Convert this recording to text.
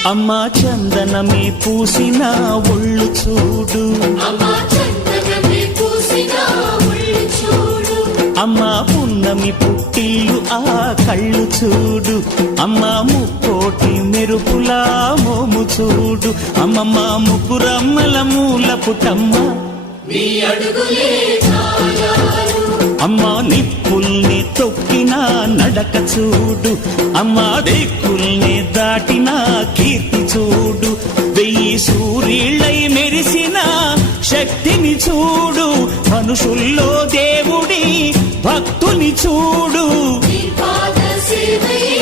అమ్మా చందనమే పూసిన ఒళ్ళు చూడు, అమ్మా పున్నమి పుట్టిల్లు ఆ కళ్ళు చూడు, అమ్మా ముక్కోటి మెరుపులా మోము చూడు, అమ్మమ్మ ముగ్గురమ్మల మూల పుటమ్మ అమ్మా నిప్పుల్ని తొక్కిన నడక చూడు, అమ్మా దిక్కుల్ని దాటిన కీర్తి చూడు, 1000 సూర్యుళ్ళై మెరిసిన శక్తిని చూడు, మనుషుల్లో దేవుడి భక్తుని చూడు.